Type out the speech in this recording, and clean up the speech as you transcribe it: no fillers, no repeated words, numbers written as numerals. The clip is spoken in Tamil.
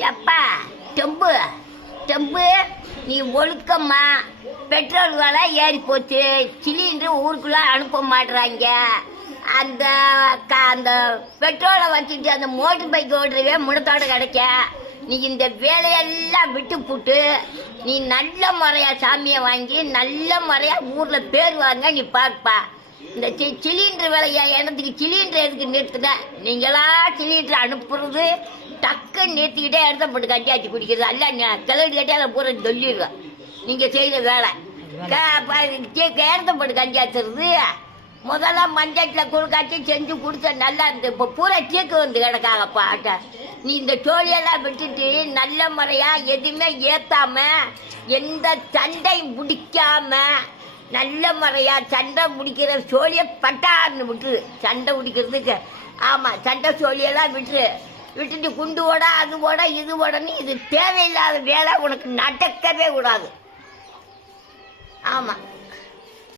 எப்பா டெம்பு டெம்பு நீ ஒழுக்கம்மா. பெட்ரோல் விலை ஏறி போச்சு. சிலிண்டர் ஊருக்குள்ள அனுப்ப மாட்டுறாங்க. அந்த அந்த பெட்ரோலை வச்சுட்டு அந்த மோட்டர் பைக் ஓடுறவே முடத்தோட கிடைக்க. நீ இந்த வேலையெல்லாம் விட்டு போட்டு நீ நல்ல முறையா சாமியை வாங்கி நல்ல முறையா ஊர்ல பேர் வாங்க நீ பாப்பா. இந்த சிலிண்டர் விலையா இடத்துக்கு சிலிண்டர் எதுக்கு நிறுத்துன? நீங்களா சிலிண்டர் அனுப்புறது டக்குன்னு நிறுத்திக்கிட்டே இடத்த போட்டு கட்டியாச்சு குடிக்கிறது அல்ல. கிளறி கட்டி அதை பூரா சொல்லிடுவேன். நீங்க செய்யற வேலை இடத்த போட்டு கஞ்சாச்சுறது. முதல்ல மஞ்சட்டில் குழுக்காச்சி செஞ்சு குடிச்ச நல்லா இருந்து. இப்போ பூரா சீக்கு வந்து கிடக்காகப்பா. நீ இந்த சோழியெல்லாம் விட்டுட்டு நல்ல முறையா எதுவுமே ஏத்தாம எந்த சண்டையும் பிடிக்காம நல்ல முறையா சண்டை முடிக்கிற சோழியை பட்டான்னு விட்டுரு. சண்டை பிடிக்கிறதுக்கு ஆமா சண்டை சோழியெல்லாம் விட்டுட்டு குண்டு ஓட அது ஓட இது ஓடன்னு இது தேவையில்லாத வேலை உனக்கு நடக்கவே கூடாது. ஆமா